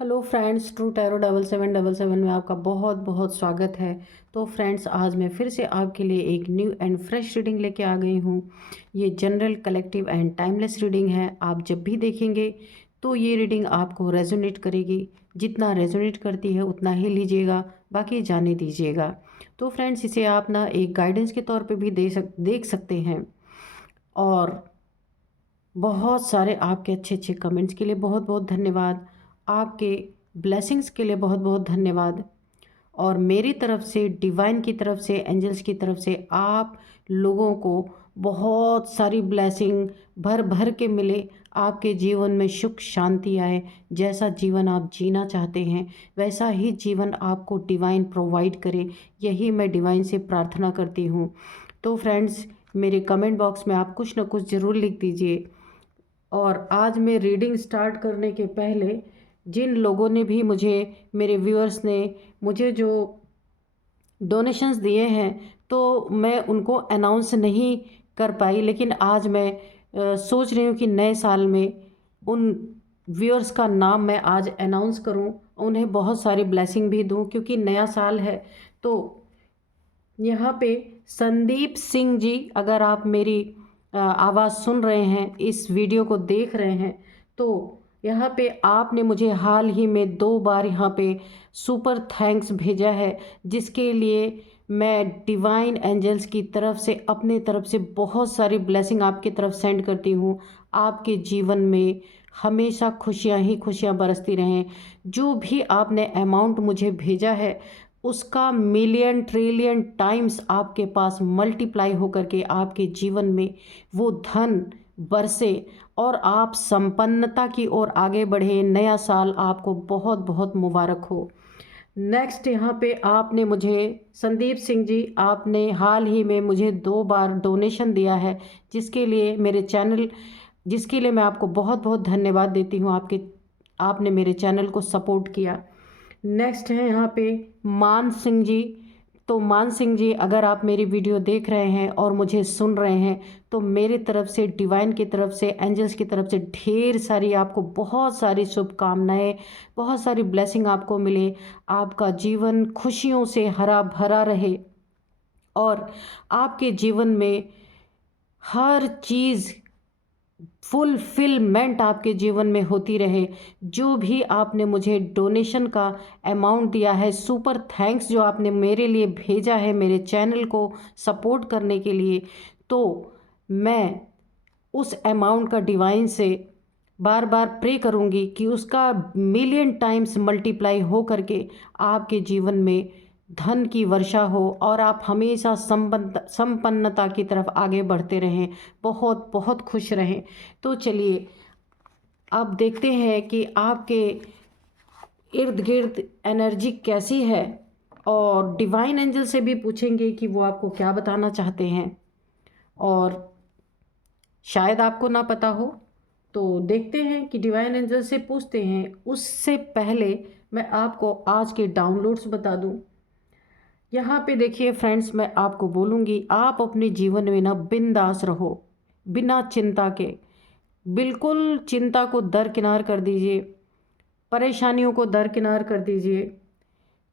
Hello friends, true tarot 7777 में आपका बहुत बहुत स्वागत है। तो फ्रेंड्स, आज मैं फिर से आपके लिए एक न्यू एंड फ्रेश रीडिंग लेके आ गई हूँ। ये general, collective and timeless reading है। आप जब भी देखेंगे तो ये रीडिंग आपको रेजोनेट करेगी। जितना रेजोनेट करती है उतना ही लीजिएगा, बाकी जाने दीजिएगा। तो फ्रेंड्स, इसे आप ना एक गाइडेंस के तौर पर भी देख सकते हैं। और बहुत सारे आपके अच्छे अच्छे कमेंट्स के लिए बहुत बहुत धन्यवाद। आपके ब्लेसिंग्स के लिए बहुत बहुत धन्यवाद। और मेरी तरफ से, डिवाइन की तरफ से, एंजल्स की तरफ से आप लोगों को बहुत सारी ब्लेसिंग भर भर के मिले। आपके जीवन में सुख शांति आए। जैसा जीवन आप जीना चाहते हैं वैसा ही जीवन आपको डिवाइन प्रोवाइड करे, यही मैं डिवाइन से प्रार्थना करती हूँ। तो फ्रेंड्स, मेरे कमेंट बॉक्स में आप कुछ ना कुछ ज़रूर लिख दीजिए। और आज मैं रीडिंग स्टार्ट करने के पहले जिन लोगों ने भी मुझे, मेरे व्यूअर्स ने मुझे जो डोनेशंस दिए हैं, तो मैं उनको अनाउंस नहीं कर पाई। लेकिन आज मैं सोच रही हूँ कि नए साल में उन व्यूअर्स का नाम मैं आज अनाउंस करूँ, उन्हें बहुत सारी ब्लेसिंग भी दूँ, क्योंकि नया साल है। तो यहाँ पे संदीप सिंह जी, अगर आप मेरी आवाज़ सुन रहे हैं, इस वीडियो को देख रहे हैं, तो यहाँ पे आपने मुझे हाल ही में 2 बार यहाँ पे सुपर थैंक्स भेजा है, जिसके लिए मैं डिवाइन एंजल्स की तरफ से, अपने तरफ से बहुत सारी ब्लेसिंग आपकी तरफ सेंड करती हूँ। आपके जीवन में हमेशा खुशियाँ ही खुशियाँ बरसती रहें। जो भी आपने अमाउंट मुझे भेजा है उसका मिलियन ट्रिलियन टाइम्स आपके पास मल्टीप्लाई होकर के आपके जीवन में वो धन बरसे और आप संपन्नता की ओर आगे बढ़े। नया साल आपको बहुत बहुत मुबारक हो। नेक्स्ट, यहाँ पे आपने मुझे, संदीप सिंह जी, आपने हाल ही में मुझे 2 बार डोनेशन दिया है, जिसके लिए मेरे चैनल, जिसके लिए मैं आपको बहुत बहुत धन्यवाद देती हूँ। आपने मेरे चैनल को सपोर्ट किया। नेक्स्ट है यहाँ पे मान सिंह जी। तो मान सिंह जी, अगर आप मेरी वीडियो देख रहे हैं और मुझे सुन रहे हैं, तो मेरी तरफ से, डिवाइन की तरफ से, एंजल्स की तरफ से ढेर सारी, आपको बहुत सारी शुभकामनाएं, बहुत सारी ब्लेसिंग आपको मिले। आपका जीवन खुशियों से हरा भरा रहे और आपके जीवन में हर चीज़ फुलफिलमेंट आपके जीवन में होती रहे। जो भी आपने मुझे डोनेशन का अमाउंट दिया है, सुपर थैंक्स जो आपने मेरे लिए भेजा है मेरे चैनल को सपोर्ट करने के लिए, तो मैं उस अमाउंट का डिवाइन से बार बार प्रे करूँगी कि उसका मिलियन टाइम्स मल्टीप्लाई हो करके आपके जीवन में धन की वर्षा हो और आप हमेशा संपन्नता की तरफ आगे बढ़ते रहें, बहुत बहुत खुश रहें। तो चलिए अब देखते हैं कि आपके इर्द गिर्द एनर्जी कैसी है, और डिवाइन एंजल से भी पूछेंगे कि वो आपको क्या बताना चाहते हैं। और शायद आपको ना पता हो, तो देखते हैं कि डिवाइन एंजल से पूछते हैं। उससे पहले मैं आपको आज के डाउनलोड्स बता दूं। यहाँ पे देखिए फ्रेंड्स, मैं आपको बोलूँगी, आप अपने जीवन में ना बिंदास रहो, बिना चिंता के। बिल्कुल चिंता को दरकिनार कर दीजिए, परेशानियों को दरकिनार कर दीजिए।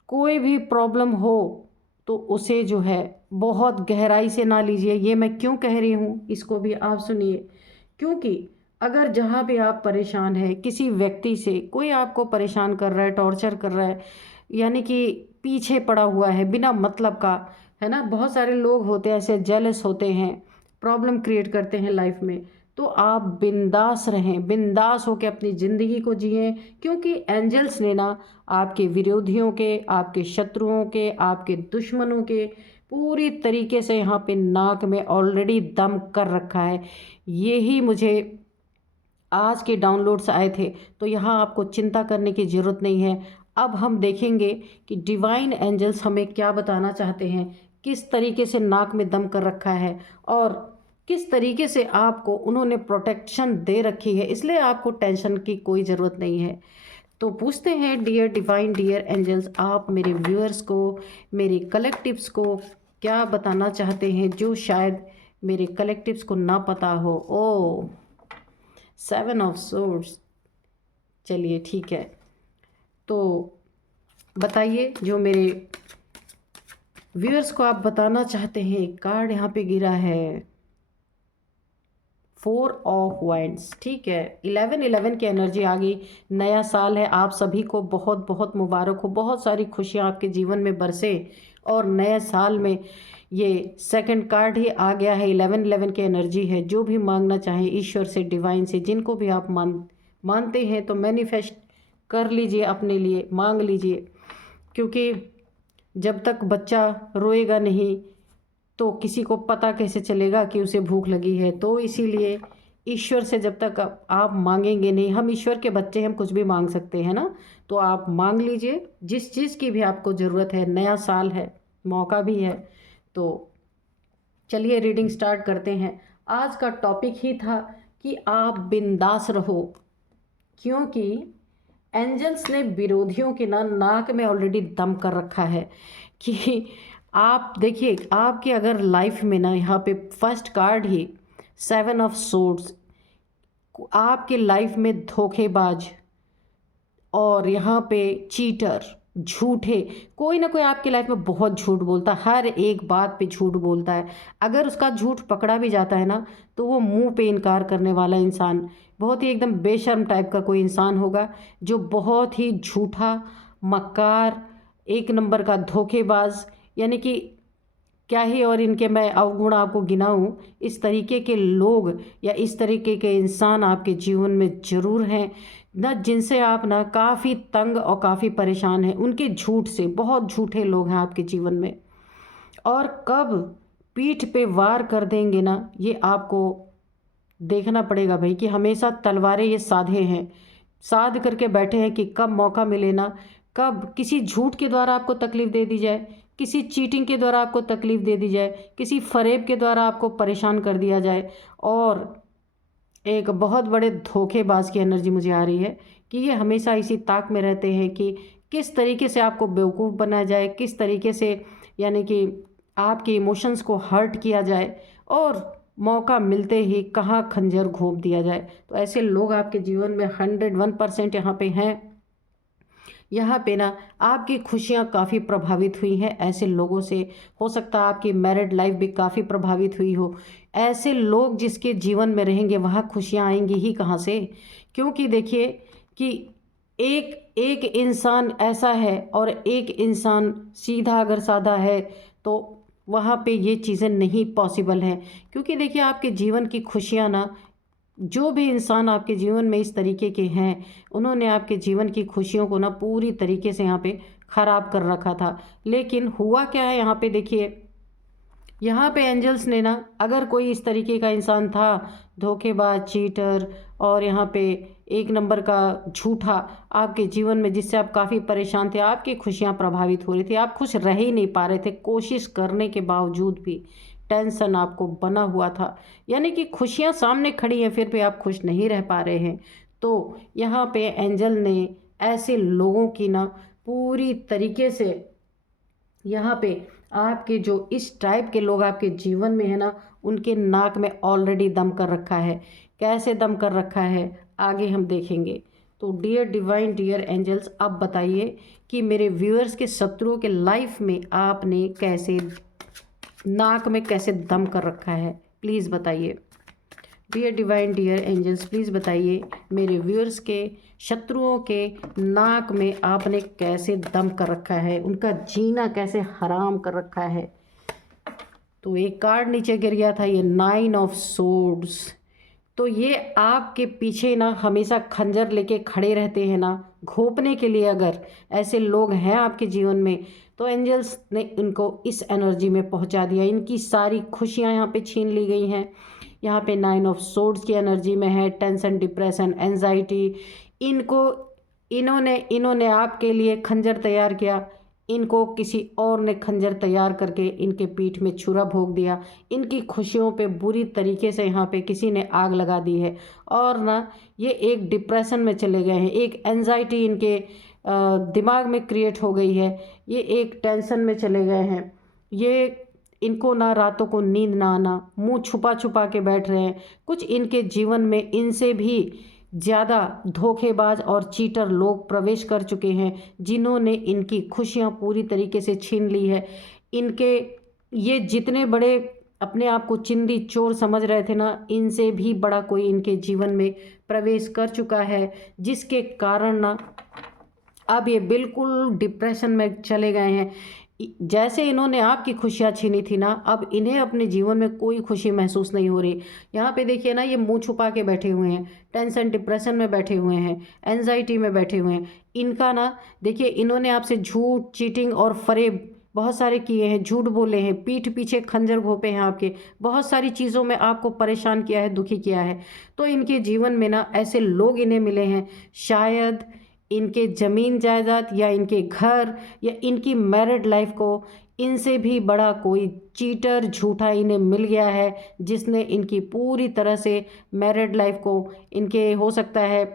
कोई भी प्रॉब्लम हो तो उसे जो है बहुत गहराई से ना लीजिए। ये मैं क्यों कह रही हूँ, इसको भी आप सुनिए। क्योंकि अगर जहाँ भी आप परेशान हैं, किसी व्यक्ति से कोई आपको परेशान कर रहा है, टॉर्चर कर रहा है, यानी कि पीछे पड़ा हुआ है बिना मतलब का, है ना। बहुत सारे लोग होते हैं ऐसे, जेलस होते हैं, प्रॉब्लम क्रिएट करते हैं लाइफ में। तो आप बिंदास रहें, बिंदास होकर अपनी ज़िंदगी को जिएं, क्योंकि एंजल्स ने ना आपके विरोधियों के, आपके शत्रुओं के, आपके दुश्मनों के पूरी तरीके से यहाँ पे नाक में ऑलरेडी दम कर रखा है। यही मुझे आज के डाउनलोड्स आए थे। तो यहाँ आपको चिंता करने की ज़रूरत नहीं है। अब हम देखेंगे कि डिवाइन एंजल्स हमें क्या बताना चाहते हैं, किस तरीके से नाक में दम कर रखा है और किस तरीके से आपको उन्होंने प्रोटेक्शन दे रखी है, इसलिए आपको टेंशन की कोई ज़रूरत नहीं है। तो पूछते हैं, डियर डिवाइन, डियर एंजल्स, आप मेरे व्यूअर्स को, मेरे कलेक्टिव्स को क्या बताना चाहते हैं जो शायद मेरे कलेक्टिव्स को ना पता हो। ओ 7 ऑफ सोर्ड्स, चलिए ठीक है। तो बताइए, जो मेरे व्यूअर्स को आप बताना चाहते हैं। कार्ड यहाँ पे गिरा है 4 ऑफ वाइंड्स, ठीक है। 11 की एनर्जी आ गई। नया साल है, आप सभी को बहुत बहुत मुबारक हो, बहुत सारी खुशियाँ आपके जीवन में बरसे। और नए साल में ये सेकंड कार्ड ही आ गया है, 11 की एनर्जी है। जो भी मांगना चाहें ईश्वर से, डिवाइन से, जिनको भी आप मानते हैं, तो मैनिफेस्ट कर लीजिए, अपने लिए मांग लीजिए। क्योंकि जब तक बच्चा रोएगा नहीं तो किसी को पता कैसे चलेगा कि उसे भूख लगी है। तो इसीलिए ईश्वर से जब तक आप मांगेंगे नहीं, हम ईश्वर के बच्चे हैं, हम कुछ भी मांग सकते हैं ना। तो आप मांग लीजिए जिस चीज़ की भी आपको ज़रूरत है। नया साल है, मौका भी है। तो चलिए रीडिंग स्टार्ट करते हैं। आज का टॉपिक ही था कि आप बिंदास रहो, क्योंकि एंजल्स ने विरोधियों के ना नाक में ऑलरेडी दम कर रखा है कि आप देखिए, आपके अगर लाइफ में ना, यहाँ पे first card he 7 of swords, आपके लाइफ में धोखेबाज और यहाँ पे चीटर, झूठे, कोई ना कोई आपकी लाइफ में बहुत झूठ बोलता है, हर एक बात पे झूठ बोलता है। अगर उसका झूठ पकड़ा भी जाता है ना, तो वो मुंह पे इनकार करने वाला इंसान, बहुत ही एकदम बेशर्म टाइप का कोई इंसान होगा, जो बहुत ही झूठा, मक्कार, एक नंबर का धोखेबाज, यानी कि क्या ही और इनके मैं अवगुण आपको गिनाऊं। इस तरीके के लोग या इस तरीके के इंसान आपके जीवन में ज़रूर हैं ना, जिनसे आप ना काफ़ी तंग और काफ़ी परेशान हैं उनके झूठ से। बहुत झूठे लोग हैं आपके जीवन में, और कब पीठ पे वार कर देंगे ना, ये आपको देखना पड़ेगा भाई। कि हमेशा तलवारें ये साधे हैं, साध करके बैठे हैं कि कब मौका मिले ना, कब किसी झूठ के द्वारा आपको तकलीफ़ दे दी जाए, किसी चीटिंग के द्वारा आपको तकलीफ़ दे दी जाए, किसी फरेब के द्वारा आपको परेशान कर दिया जाए। और एक बहुत बड़े धोखेबाज की एनर्जी मुझे आ रही है कि ये हमेशा इसी ताक में रहते हैं कि किस तरीके से आपको बेवकूफ़ बनाया जाए, किस तरीके से यानी कि आपके इमोशंस को हर्ट किया जाए, और मौका मिलते ही कहाँ खंजर घोंप दिया जाए। तो ऐसे लोग आपके जीवन में 101% यहाँ पे हैं। यहाँ पे ना आपकी खुशियाँ काफ़ी प्रभावित हुई हैं ऐसे लोगों से। हो सकता है आपकी मैरिड लाइफ भी काफ़ी प्रभावित हुई हो। ऐसे लोग जिसके जीवन में रहेंगे वहाँ खुशियाँ आएंगी ही कहाँ से। क्योंकि देखिए कि एक एक इंसान ऐसा है और एक इंसान सीधा अगर साधा है, तो वहाँ पे ये चीज़ें नहीं पॉसिबल हैं। क्योंकि देखिए आपके जीवन की खुशियाँ ना, जो भी इंसान आपके जीवन में इस तरीके के हैं, उन्होंने आपके जीवन की खुशियों को ना पूरी तरीके से यहाँ पे ख़राब कर रखा था। लेकिन हुआ क्या है यहाँ पे देखिए, यहाँ पे एंजल्स ने ना, अगर कोई इस तरीके का इंसान था, धोखेबाज, चीटर और यहाँ पे एक नंबर का झूठा आपके जीवन में, जिससे आप काफ़ी परेशान थे, आपकी खुशियाँ प्रभावित हो रही थी, आप खुश रह ही नहीं पा रहे थे, कोशिश करने के बावजूद भी टेंशन आपको बना हुआ था। यानी कि खुशियाँ सामने खड़ी हैं, फिर भी आप खुश नहीं रह पा रहे हैं। तो यहाँ पे एंजल ने ऐसे लोगों की ना पूरी तरीके से, यहाँ पे आपके जो इस टाइप के लोग आपके जीवन में है ना, उनके नाक में ऑलरेडी दम कर रखा है। कैसे दम कर रखा है आगे हम देखेंगे। तो डियर डिवाइन, डियर एंजल्स, अब बताइए कि मेरे व्यूअर्स के शत्रुओं के लाइफ में आपने कैसे नाक में कैसे दम कर रखा है, प्लीज़ बताइए। Dear divine, dear angels, please बताइए मेरे व्यूअर्स के शत्रुओं के नाक में आपने कैसे दम कर रखा है, उनका जीना कैसे हराम कर रखा है। तो एक कार्ड नीचे गिर गया था, ये 9 ऑफ सोर्ड्स। तो ये आपके पीछे ना हमेशा खंजर लेके खड़े रहते हैं ना, घोंपने के लिए। अगर ऐसे लोग हैं आपके जीवन में, तो एंजल्स ने इनको इस एनर्जी में पहुंचा दिया। इनकी सारी खुशियां यहाँ पे छीन ली गई हैं। यहाँ पे 9 ऑफ सोर्ड्स की एनर्जी में है टेंशन, डिप्रेशन, एंजाइटी। इनको इन्होंने आपके लिए खंजर तैयार किया, इनको किसी और ने खंजर तैयार करके इनके पीठ में छुरा भोंक दिया। इनकी खुशियों पे बुरी तरीके से यहाँ पे किसी ने आग लगा दी है, और ना ये एक डिप्रेशन में चले गए हैं। एक एंजाइटी इनके दिमाग में क्रिएट हो गई है। ये एक टेंशन में चले गए हैं। ये इनको ना रातों को नींद ना आना, मुंह छुपा छुपा के बैठ रहे हैं। कुछ इनके जीवन में इनसे भी ज़्यादा धोखेबाज और चीटर लोग प्रवेश कर चुके हैं, जिन्होंने इनकी खुशियां पूरी तरीके से छीन ली है। इनके ये जितने बड़े अपने आप को चिंदी चोर समझ रहे थे ना, इनसे भी बड़ा कोई इनके जीवन में प्रवेश कर चुका है, जिसके कारण ना अब ये बिल्कुल डिप्रेशन में चले गए हैं। जैसे इन्होंने आपकी खुशियाँ छीनी थी ना, अब इन्हें अपने जीवन में कोई खुशी महसूस नहीं हो रही। यहाँ पे देखिए ना, ये मुंह छुपा के बैठे हुए हैं, टेंशन डिप्रेशन में बैठे हुए हैं, एंजाइटी में बैठे हुए हैं। इनका ना देखिए, इन्होंने आपसे झूठ, चीटिंग और फरेब बहुत सारे किए हैं, झूठ बोले हैं, पीठ पीछे खंजर घोंपे हैं आपके, बहुत सारी चीज़ों में आपको परेशान किया है, दुखी किया है। तो इनके जीवन में ना ऐसे लोग इन्हें मिले हैं, शायद इनके ज़मीन जायदाद या इनके घर या इनकी मैरिड लाइफ को इनसे भी बड़ा कोई चीटर झूठा इन्हें मिल गया है, जिसने इनकी पूरी तरह से मैरिड लाइफ को, इनके हो सकता है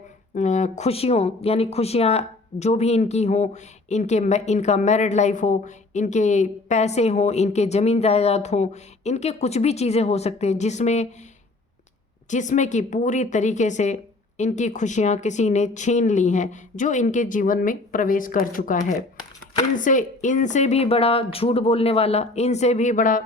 खुशियों यानी खुशियाँ जो भी इनकी हो, इनका मैरिड लाइफ हो, इनके पैसे हो, इनके ज़मीन जायदाद हो, इनके कुछ भी चीज़ें हो सकते हैं जिसमें जिसमें कि पूरी तरीके से इनकी खुशियां किसी ने छीन ली हैं, जो इनके जीवन में प्रवेश कर चुका है। इनसे इनसे भी बड़ा झूठ बोलने वाला, इनसे भी बड़ा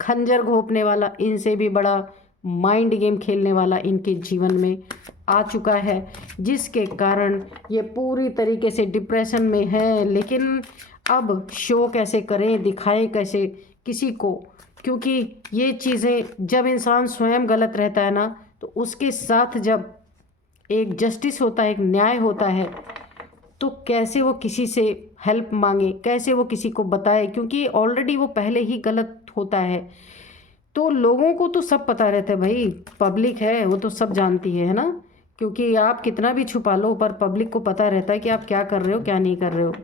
खंजर घोंपने वाला, इनसे भी बड़ा माइंड गेम खेलने वाला इनके जीवन में आ चुका है, जिसके कारण ये पूरी तरीके से डिप्रेशन में है। लेकिन अब शो कैसे करें, दिखाएं कैसे किसी को, क्योंकि ये चीज़ें जब इंसान स्वयं गलत रहता है ना, तो उसके साथ जब एक जस्टिस होता है, एक न्याय होता है, तो कैसे वो किसी से हेल्प मांगे, कैसे वो किसी को बताए, क्योंकि ऑलरेडी वो पहले ही गलत होता है। तो लोगों को तो सब पता रहता है भाई, पब्लिक है वो तो सब जानती है ना, क्योंकि आप कितना भी छुपा लो पर पब्लिक को पता रहता है कि आप क्या कर रहे हो, क्या नहीं कर रहे हो।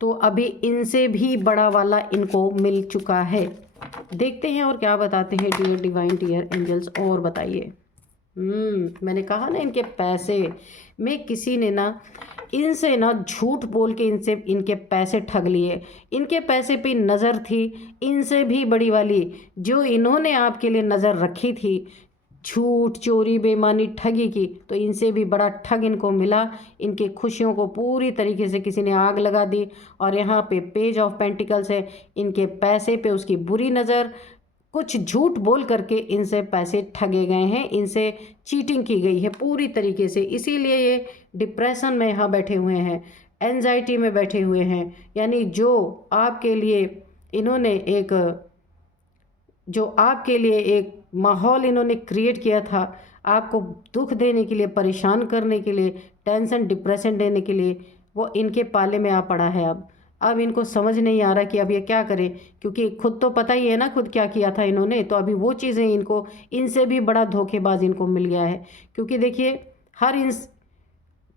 तो अभी इनसे भी बड़ा वाला इनको मिल चुका है। देखते हैं और क्या बताते हैं डियर डिवाइन, डियर एंजल्स, और बताइए। मैंने कहा ना, इनके पैसे में किसी ने ना इनसे ना झूठ बोल के इनके पैसे ठग लिए। इनके पैसे पे नज़र थी इनसे भी बड़ी वाली, जो इन्होंने आपके लिए नज़र रखी थी, झूठ, चोरी, बेईमानी, ठगी की, तो इनसे भी बड़ा ठग इनको मिला। इनकी खुशियों को पूरी तरीके से किसी ने आग लगा दी। और यहाँ पे पेज ऑफ पेंटिकल्स है, इनके पैसे पे उसकी बुरी नज़र, कुछ झूठ बोल करके इनसे पैसे ठगे गए हैं, इनसे चीटिंग की गई है पूरी तरीके से। इसीलिए ये डिप्रेशन में यहाँ बैठे हुए हैं, एंजाइटी में बैठे हुए हैं। यानी जो आपके लिए एक माहौल इन्होंने क्रिएट किया था, आपको दुख देने के लिए, परेशान करने के लिए, टेंशन डिप्रेशन देने के लिए, वो इनके पाले में आ पड़ा है। अब इनको समझ नहीं आ रहा कि अब ये क्या करें, क्योंकि खुद तो पता ही है ना खुद क्या किया था इन्होंने। तो अभी वो चीज़ें इनको, इनसे भी बड़ा धोखेबाज इनको मिल गया है। क्योंकि देखिए,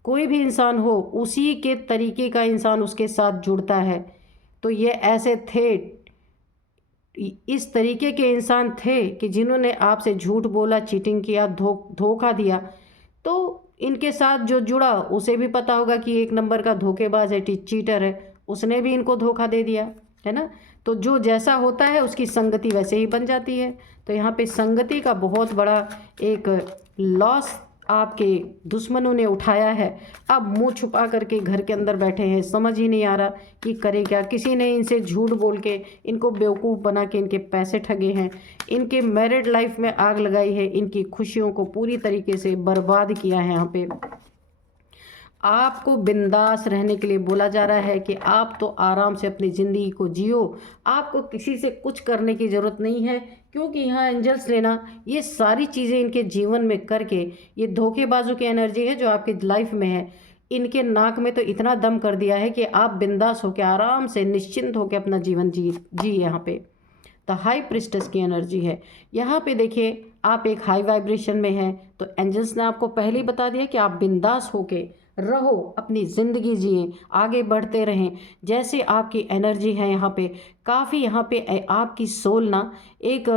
कोई भी इंसान हो, उसी के तरीके का इंसान उसके साथ जुड़ता है। तो ये ऐसे थे, इस तरीके के इंसान थे कि जिन्होंने आपसे झूठ बोला, चीटिंग किया, धोखा दिया। तो इनके साथ जो जुड़ा उसे भी पता होगा कि एक नंबर का धोखेबाज है, चीटर है, उसने भी इनको धोखा दे दिया है ना। तो जो जैसा होता है उसकी संगति वैसे ही बन जाती है। तो यहाँ पे संगति का बहुत बड़ा एक लॉस आपके दुश्मनों ने उठाया है। अब मुंह छुपा करके घर के अंदर बैठे हैं, समझ ही नहीं आ रहा कि करे क्या। किसी ने इनसे झूठ बोल के इनको बेवकूफ़ बना के इनके पैसे ठगे हैं, इनके मैरिड लाइफ में आग लगाई है, इनकी खुशियों को पूरी तरीके से बर्बाद किया है। यहाँ पे आपको बिंदास रहने के लिए बोला जा रहा है कि आप तो आराम से अपनी ज़िंदगी को जियो, आपको किसी से कुछ करने की ज़रूरत नहीं है। क्योंकि यहाँ एंजल्स ने ना ये सारी चीज़ें इनके जीवन में करके, ये धोखेबाजों की एनर्जी है जो आपकी लाइफ में है, इनके नाक में तो इतना दम कर दिया है कि आप बिंदास होकर आराम से निश्चिंत होकर अपना जीवन जी यहाँ पे द हाई प्रिस्टेस की एनर्जी है। यहाँ पे देखिए, आप एक हाई वाइब्रेशन में हैं, तो एंजल्स ने आपको पहले ही बता दिया कि आप बिंदास होके रहो, अपनी ज़िंदगी जिए, आगे बढ़ते रहें। जैसे आपकी एनर्जी है यहाँ पे काफ़ी, यहाँ पे आपकी सोल ना एक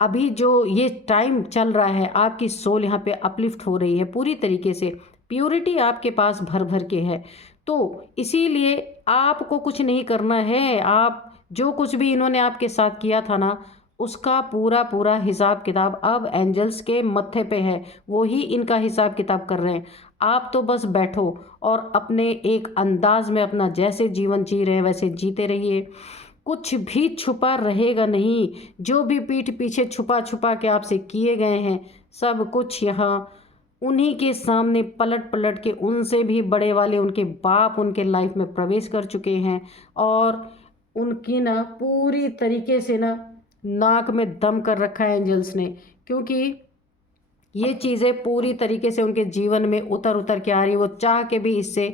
अभी जो ये टाइम चल रहा है, आपकी सोल यहाँ पे अपलिफ्ट हो रही है पूरी तरीके से, प्योरिटी आपके पास भर भर के है। तो इसीलिए आपको कुछ नहीं करना है। आप जो कुछ भी इन्होंने आपके साथ किया था ना, उसका पूरा पूरा हिसाब किताब अब एंजल्स के मत्थे पे है, वो ही इनका हिसाब किताब कर रहे हैं। आप तो बस बैठो और अपने एक अंदाज में अपना जैसे जीवन जी रहे हैं वैसे जीते रहिए। कुछ भी छुपा रहेगा नहीं, जो भी पीठ पीछे छुपा छुपा के आपसे किए गए हैं सब कुछ यहाँ उन्हीं के सामने पलट पलट के उनसे भी बड़े वाले उनके बाप उनके लाइफ में प्रवेश कर चुके हैं। और उनकी ना पूरी तरीके से ना नाक में दम कर रखा है एंजल्स ने, क्योंकि ये चीज़ें पूरी तरीके से उनके जीवन में उतर उतर के आ रही, वो चाह के भी इससे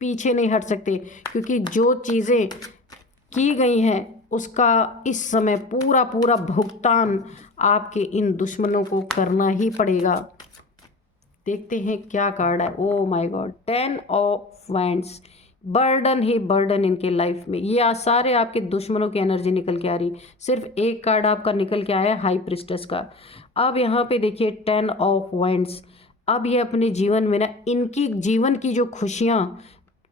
पीछे नहीं हट सकते, क्योंकि जो चीज़ें की गई हैं उसका इस समय पूरा पूरा भुगतान आपके इन दुश्मनों को करना ही पड़ेगा। देखते हैं क्या कार्ड है। Oh my God, 10 of wands. Burden he burden इनके लाइफ में, ये आज सारे आपके दुश्मनों की एनर्जी निकल के आ रही। सिर्फ एक कार्ड आपका निकल के आया हाई प्रिस्टेस का। अब यहाँ पे देखिए 10 ऑफ वैंड्स। अब ये अपने जीवन में ना इनकी जीवन की जो खुशियाँ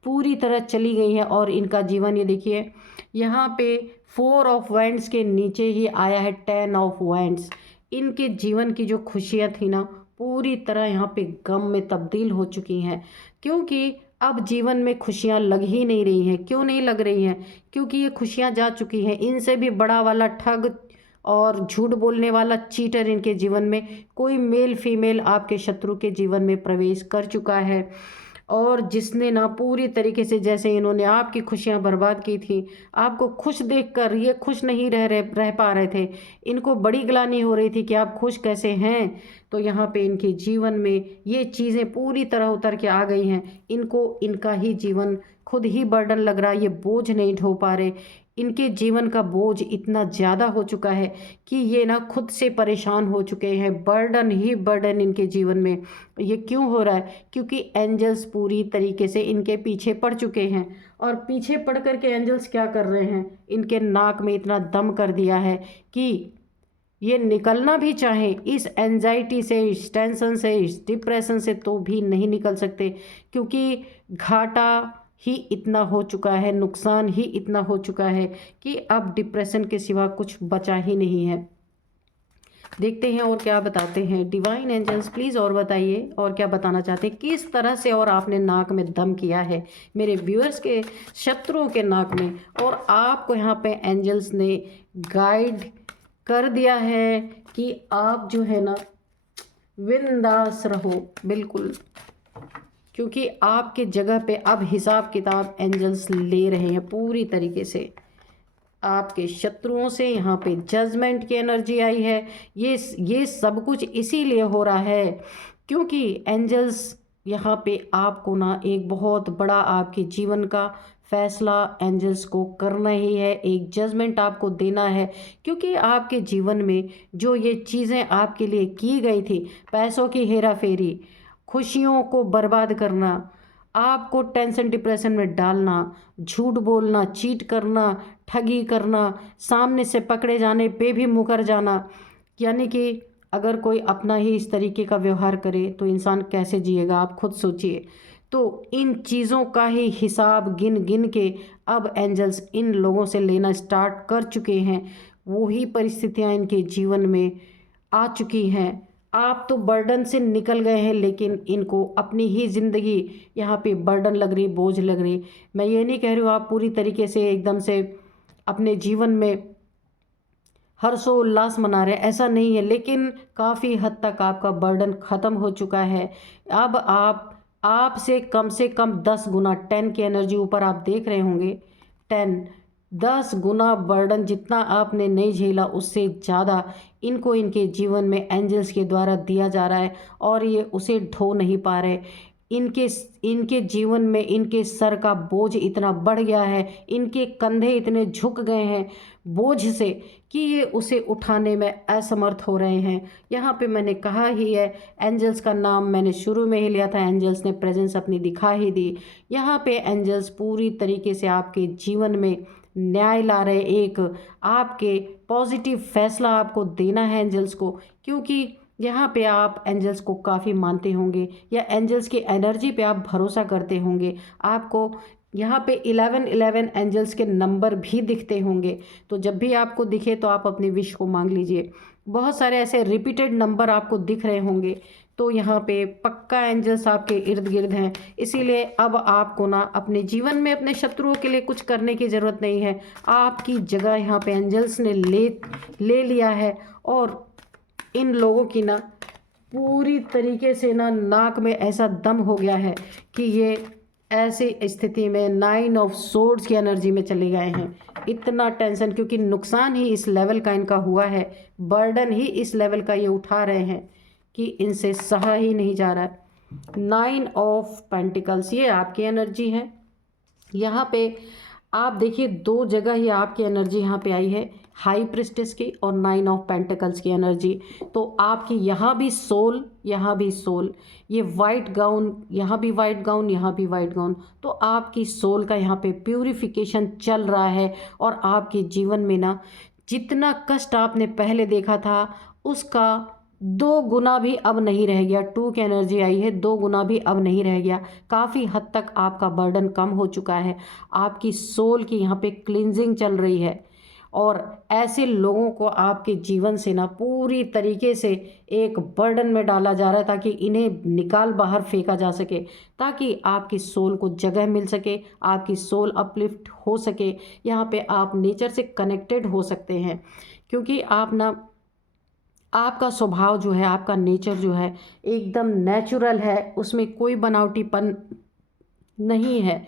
पूरी तरह चली गई हैं और इनका जीवन ये देखिए यहाँ पे 4 ऑफ वैंड्स के नीचे ही आया है 10 ऑफ वैंड्स। इनके जीवन की जो खुशियाँ थी ना पूरी तरह यहाँ पे गम में तब्दील हो चुकी हैं, क्योंकि अब जीवन में खुशियाँ लग ही नहीं रही हैं। क्यों नहीं लग रही हैं? क्योंकि ये खुशियाँ जा चुकी हैं। इनसे भी बड़ा वाला ठग और झूठ बोलने वाला चीटर इनके जीवन में कोई मेल फीमेल आपके शत्रु के जीवन में प्रवेश कर चुका है, और जिसने ना पूरी तरीके से जैसे इन्होंने आपकी खुशियां बर्बाद की थी, आपको खुश देखकर ये खुश नहीं रह पा रहे थे। इनको बड़ी ग्लानि हो रही थी कि आप खुश कैसे हैं। तो यहाँ पे इनके जीवन में ये चीज़ें पूरी तरह उतर के आ गई हैं। इनको इनका ही जीवन खुद ही बर्डन लग रहा है, ये बोझ नहीं ढो पा रहे। इनके जीवन का बोझ इतना ज़्यादा हो चुका है कि ये ना खुद से परेशान हो चुके हैं। बर्डन ही बर्डन इनके जीवन में। ये क्यों हो रहा है? क्योंकि एंजल्स पूरी तरीके से इनके पीछे पड़ चुके हैं, और पीछे पड़ कर के एंजल्स क्या कर रहे हैं, इनके नाक में इतना दम कर दिया है कि ये निकलना भी चाहें इस एंजाइटी से, इस टेंशन से, इस डिप्रेशन से, तो भी नहीं निकल सकते, क्योंकि घाटा ही इतना हो चुका है, नुकसान ही इतना हो चुका है कि अब डिप्रेशन के सिवा कुछ बचा ही नहीं है। देखते हैं और क्या बताते हैं डिवाइन एंजल्स, प्लीज़ और बताइए और क्या बताना चाहते हैं, किस तरह से और आपने नाक में दम किया है मेरे व्यूअर्स के शत्रुओं के नाक में, और आपको यहाँ पे एंजल्स ने गाइड कर दिया है कि आप जो है ना बिंदास रहो बिल्कुल, क्योंकि आपके जगह पे अब हिसाब किताब एंजल्स ले रहे हैं पूरी तरीके से आपके शत्रुओं से। यहाँ पे जजमेंट की एनर्जी आई है। ये सब कुछ इसीलिए हो रहा है क्योंकि एंजल्स यहाँ पे आपको ना एक बहुत बड़ा आपके जीवन का फैसला एंजल्स को करना ही है, एक जजमेंट आपको देना है, क्योंकि आपके जीवन में जो ये चीज़ें आपके लिए की गई थी, पैसों की हेरा फेरी, खुशियों को बर्बाद करना, आपको टेंशन डिप्रेशन में डालना, झूठ बोलना, चीट करना, ठगी करना, सामने से पकड़े जाने पे भी मुकर जाना, यानी कि अगर कोई अपना ही इस तरीके का व्यवहार करे तो इंसान कैसे जिएगा, आप खुद सोचिए। तो इन चीज़ों का ही हिसाब गिन गिन के अब एंजल्स इन लोगों से लेना स्टार्ट कर चुके हैं। वही परिस्थितियां इनके जीवन में आ चुकी हैं। आप तो बर्डन से निकल गए हैं, लेकिन इनको अपनी ही ज़िंदगी यहाँ पे बर्डन लग रही, बोझ लग रही। मैं ये नहीं कह रही हूँ आप पूरी तरीके से एकदम से अपने जीवन में हर्षोल्लास मना रहे, ऐसा नहीं है, लेकिन काफ़ी हद तक आपका बर्डन ख़त्म हो चुका है। अब आपसे कम से कम 10 गुना 10 की एनर्जी ऊपर आप देख रहे होंगे। 10 गुना बर्डन जितना आपने नहीं झेला उससे ज़्यादा इनको इनके जीवन में एंजल्स के द्वारा दिया जा रहा है, और ये उसे ढो नहीं पा रहे। इनके जीवन में इनके सर का बोझ इतना बढ़ गया है, इनके कंधे इतने झुक गए हैं बोझ से कि ये उसे उठाने में असमर्थ हो रहे हैं। यहाँ पे मैंने कहा ही है, एंजल्स का नाम मैंने शुरू में ही लिया था, एंजल्स ने प्रेजेंस अपनी दिखा ही दी। यहाँ पे एंजल्स पूरी तरीके से आपके जीवन में न्याय ला रहे, एक आपके पॉजिटिव फैसला आपको देना है एंजल्स को, क्योंकि यहाँ पे आप एंजल्स को काफ़ी मानते होंगे या एंजल्स की एनर्जी पे आप भरोसा करते होंगे। आपको यहाँ पे 1111 एंजल्स के नंबर भी दिखते होंगे। तो जब भी आपको दिखे तो आप अपनी विश को मांग लीजिए। बहुत सारे ऐसे रिपीटेड नंबर आपको दिख रहे होंगे, तो यहाँ पे पक्का एंजल्स आपके इर्द गिर्द हैं। इसीलिए अब आपको ना अपने जीवन में अपने शत्रुओं के लिए कुछ करने की ज़रूरत नहीं है। आपकी जगह यहाँ पे एंजल्स ने ले लिया है। और इन लोगों की ना पूरी तरीके से ना नाक में ऐसा दम हो गया है कि ये ऐसी स्थिति में 9 ऑफ सोर्ड्स की एनर्जी में चले गए हैं। इतना टेंशन, क्योंकि नुकसान ही इस लेवल का इनका हुआ है, बर्डन ही इस लेवल का ये उठा रहे हैं कि इनसे सहा ही नहीं जा रहा है। 9 ऑफ पेंटिकल्स ये आपकी एनर्जी है। यहाँ पे आप देखिए 2 जगह ही आपकी एनर्जी यहाँ पे आई है, हाई प्रिस्टेस की और 9 ऑफ पेंटिकल्स की एनर्जी। तो आपकी यहाँ भी सोल, यहाँ भी सोल, ये वाइट गाउन, यहाँ भी वाइट गाउन, यहाँ भी वाइट गाउन। तो आपकी सोल का यहाँ पे प्यूरिफिकेशन चल रहा है। और आपके जीवन में ना जितना कष्ट आपने पहले देखा था उसका 2 गुना भी अब नहीं रह गया। 2 की एनर्जी आई है, 2 गुना भी अब नहीं रह गया। काफ़ी हद तक आपका बर्डन कम हो चुका है। आपकी सोल की यहाँ पे क्लींजिंग चल रही है। और ऐसे लोगों को आपके जीवन से ना पूरी तरीके से एक बर्डन में डाला जा रहा है, ताकि इन्हें निकाल बाहर फेंका जा सके, ताकि आपकी सोल को जगह मिल सके, आपकी सोल अपलिफ्ट हो सके। यहाँ पे आप नेचर से कनेक्टेड हो सकते हैं, क्योंकि आप ना, आपका स्वभाव जो है, आपका नेचर जो है एकदम नेचुरल है, उसमें कोई बनावटीपन नहीं है।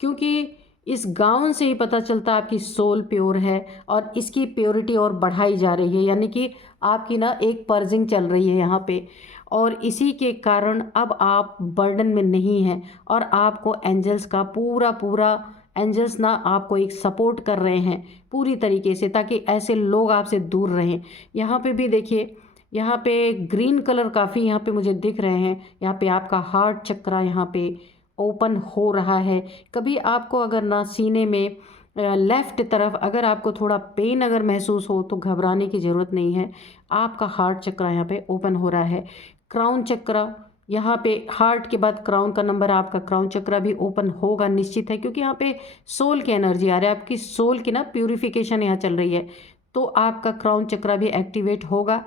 क्योंकि इस गाउन से ही पता चलता है आपकी सोल प्योर है, और इसकी प्योरिटी और बढ़ाई जा रही है। यानी कि आपकी ना एक पर्जिंग चल रही है यहाँ पे, और इसी के कारण अब आप बर्डन में नहीं हैं। और आपको एंजल्स का पूरा एंजल्स ना आपको एक सपोर्ट कर रहे हैं पूरी तरीके से, ताकि ऐसे लोग आपसे दूर रहें। यहाँ पे भी देखिए, यहाँ पे ग्रीन कलर काफ़ी यहाँ पे मुझे दिख रहे हैं। यहाँ पे आपका हार्ट चक्रा यहाँ पे ओपन हो रहा है। कभी आपको अगर ना सीने में लेफ़्ट तरफ अगर आपको थोड़ा पेन अगर महसूस हो तो घबराने की ज़रूरत नहीं है। आपका हार्ट चक्रा यहाँ पे ओपन हो रहा है। क्राउन चक्रा, यहाँ पे हार्ट के बाद क्राउन का नंबर, आपका क्राउन चक्रा भी ओपन होगा निश्चित है, क्योंकि यहाँ पे सोल की एनर्जी आ रही है। आपकी सोल की ना प्यूरिफिकेशन यहाँ चल रही है, तो आपका क्राउन चक्रा भी एक्टिवेट होगा।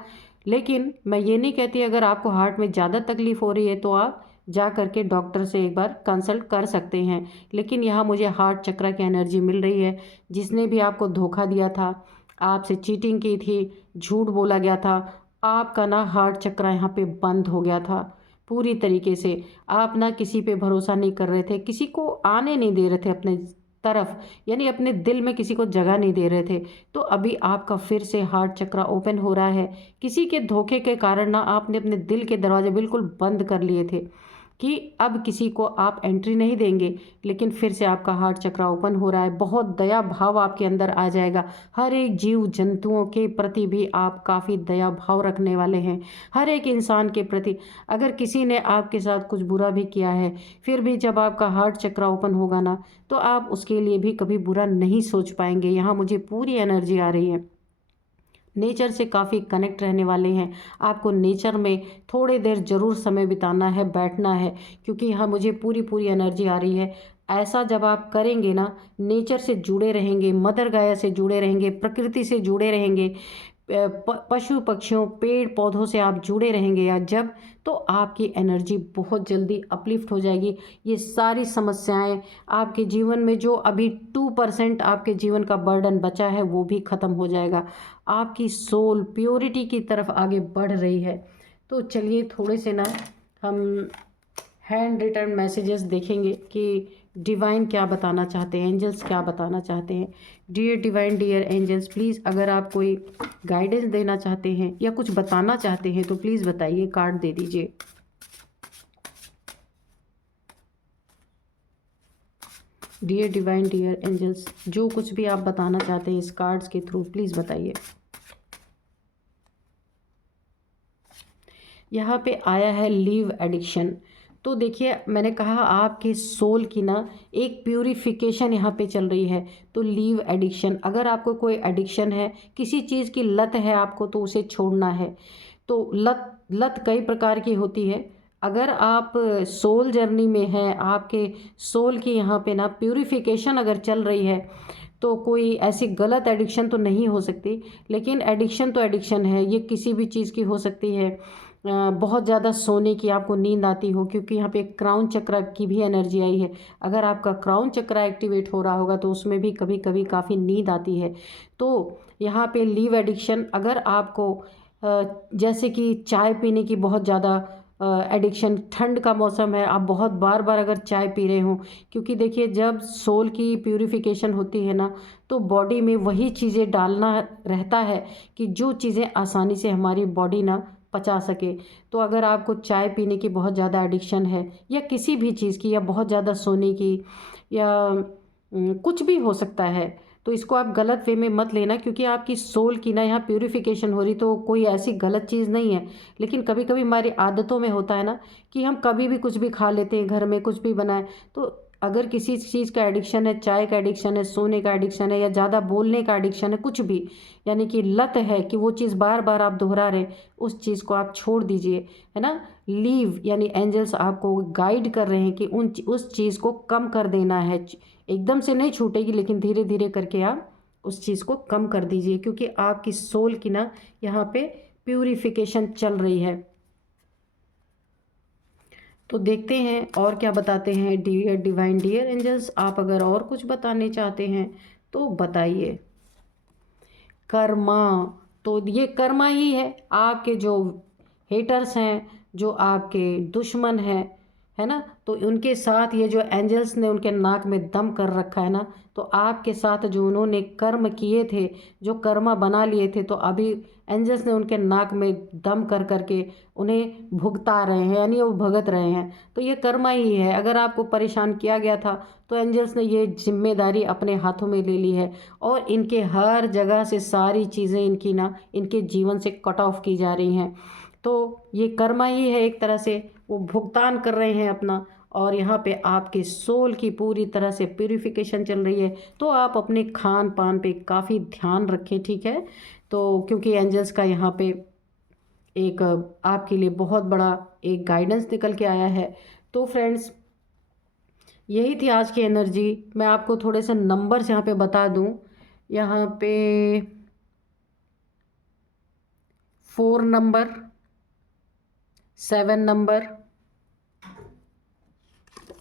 लेकिन मैं ये नहीं कहती अगर आपको हार्ट में ज़्यादा तकलीफ़ हो रही है तो आप जा करके डॉक्टर से एक बार कंसल्ट कर सकते हैं। लेकिन यहाँ मुझे हार्ट चक्रा की एनर्जी मिल रही है। जिसने भी आपको धोखा दिया था, आपसे चीटिंग की थी, झूठ बोला गया था, आपका ना हार्ट चक्रा यहाँ पे बंद हो गया था पूरी तरीके से। आप ना किसी पे भरोसा नहीं कर रहे थे, किसी को आने नहीं दे रहे थे अपने तरफ, यानी अपने दिल में किसी को जगह नहीं दे रहे थे। तो अभी आपका फिर से हार्ट चक्रा ओपन हो रहा है। किसी के धोखे के कारण ना आपने अपने दिल के दरवाजे बिल्कुल बंद कर लिए थे कि अब किसी को आप एंट्री नहीं देंगे, लेकिन फिर से आपका हार्ट चक्रा ओपन हो रहा है। बहुत दया भाव आपके अंदर आ जाएगा। हर एक जीव जंतुओं के प्रति भी आप काफ़ी दया भाव रखने वाले हैं, हर एक इंसान के प्रति। अगर किसी ने आपके साथ कुछ बुरा भी किया है, फिर भी जब आपका हार्ट चक्रा ओपन होगा ना, तो आप उसके लिए भी कभी बुरा नहीं सोच पाएंगे। यहाँ मुझे पूरी एनर्जी आ रही है। नेचर से काफ़ी कनेक्ट रहने वाले हैं। आपको नेचर में थोड़ी देर ज़रूर समय बिताना है, बैठना है, क्योंकि यहाँ मुझे पूरी एनर्जी आ रही है। ऐसा जब आप करेंगे ना, नेचर से जुड़े रहेंगे, मदर गाया से जुड़े रहेंगे, प्रकृति से जुड़े रहेंगे, पशु पक्षियों पेड़ पौधों से आप जुड़े रहेंगे या जब, तो आपकी एनर्जी बहुत जल्दी अपलिफ्ट हो जाएगी। ये सारी समस्याएं आपके जीवन में, जो अभी 2% आपके जीवन का बर्डन बचा है, वो भी ख़त्म हो जाएगा। आपकी सोल प्योरिटी की तरफ आगे बढ़ रही है। तो चलिए थोड़े से ना हम हैंड रिटर्न मैसेजेस देखेंगे कि डिवाइन क्या बताना चाहते हैं, एंजल्स क्या बताना चाहते हैं। Dear divine, dear angels, please अगर आप कोई गाइडेंस देना चाहते हैं या कुछ बताना चाहते हैं तो प्लीज़ बताइए, कार्ड दे दीजिए। डियर डिवाइन, डियर एंजल्स, जो कुछ भी आप बताना चाहते हैं इस कार्ड्स के थ्रू प्लीज़ बताइए। यहाँ पे आया है लीव एडिक्शन। तो देखिए, मैंने कहा आपके सोल की ना एक प्यूरिफिकेशन यहाँ पे चल रही है। तो लीव एडिक्शन, अगर आपको कोई एडिक्शन है, किसी चीज़ की लत है आपको, तो उसे छोड़ना है। तो लत कई प्रकार की होती है। अगर आप सोल जर्नी में हैं, आपके सोल की यहाँ पे ना प्यूरिफिकेशन अगर चल रही है, तो कोई ऐसी गलत एडिक्शन तो नहीं हो सकती। लेकिन एडिक्शन तो एडिक्शन है, ये किसी भी चीज़ की हो सकती है। बहुत ज़्यादा सोने की आपको नींद आती हो, क्योंकि यहाँ पे क्राउन चक्र की भी एनर्जी आई है। अगर आपका क्राउन चक्र एक्टिवेट हो रहा होगा तो उसमें भी कभी कभी काफ़ी नींद आती है। तो यहाँ पे लीव एडिक्शन, अगर आपको जैसे कि चाय पीने की बहुत ज़्यादा एडिक्शन, ठंड का मौसम है, आप बहुत बार बार अगर चाय पी रहे हो, क्योंकि देखिए जब सोल की प्यूरिफिकेशन होती है ना, तो बॉडी में वही चीज़ें डालना रहता है कि जो चीज़ें आसानी से हमारी बॉडी ना पचा सके। तो अगर आपको चाय पीने की बहुत ज़्यादा एडिक्शन है, या किसी भी चीज़ की, या बहुत ज़्यादा सोने की, या कुछ भी हो सकता है, तो इसको आप गलत वे में मत लेना, क्योंकि आपकी सोल की ना यहाँ प्यूरिफिकेशन हो रही, तो कोई ऐसी गलत चीज़ नहीं है। लेकिन कभी कभी हमारी आदतों में होता है ना कि हम कभी भी कुछ भी खा लेते हैं, घर में कुछ भी बनाए। तो अगर किसी चीज़ का एडिक्शन है, चाय का एडिक्शन है, सोने का एडिक्शन है, या ज़्यादा बोलने का एडिक्शन है, कुछ भी, यानी कि लत है कि वो चीज़ बार बार आप दोहरा रहे, उस चीज़ को आप छोड़ दीजिए, है ना। लीव यानी एंजल्स आपको गाइड कर रहे हैं कि उस चीज़ को कम कर देना है। एकदम से नहीं छूटेगी, लेकिन धीरे धीरे करके आप उस चीज़ को कम कर दीजिए, क्योंकि आपकी सोल की ना यहाँ पे प्यूरिफिकेशन चल रही है। तो देखते हैं और क्या बताते हैं डियर डिवाइन डियर एंजल्स। आप अगर और कुछ बताने चाहते हैं तो बताइए। कर्मा, तो ये कर्मा ही है। आपके जो हेटर्स हैं, जो आपके दुश्मन हैं, है ना, तो उनके साथ ये जो एंजल्स ने उनके नाक में दम कर रखा है ना, तो आपके साथ जो उन्होंने कर्म किए थे, जो कर्मा बना लिए थे, तो अभी एंजल्स ने उनके नाक में दम कर करके उन्हें भुगता रहे हैं, यानी वो भुगत रहे हैं। तो ये कर्मा ही है। अगर आपको परेशान किया गया था, तो एंजल्स ने ये जिम्मेदारी अपने हाथों में ले ली है, और इनके हर जगह से सारी चीज़ें इनकी ना इनके जीवन से कट ऑफ की जा रही हैं। तो ये कर्मा ही है, एक तरह से वो भुगतान कर रहे हैं अपना। और यहाँ पे आपके सोल की पूरी तरह से प्यूरिफिकेशन चल रही है। तो आप अपने खान पान पे काफ़ी ध्यान रखें, ठीक है। तो क्योंकि एंजल्स का यहाँ पे एक आपके लिए बहुत बड़ा एक गाइडेंस निकल के आया है। तो फ्रेंड्स, यही थी आज की एनर्जी। मैं आपको थोड़े से नंबर्स यहाँ पे बता दूँ। यहाँ पे 4 number, 7 number,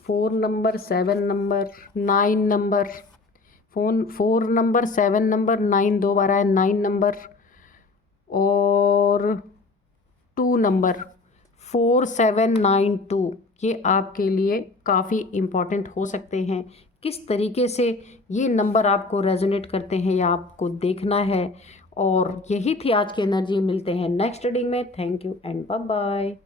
4 number, 7 number, 9 number, 4 number, 7 number, 9 दो बार आया, 9 नंबर, और 2 नंबर, 4792। ये आपके लिए काफ़ी इम्पॉर्टेंट हो सकते हैं। किस तरीके से ये नंबर आपको रेजोनेट करते हैं, या आपको देखना है। और यही थी आज की एनर्जी। मिलते हैं नेक्स्ट रीडिंग में। Thank you and bye bye.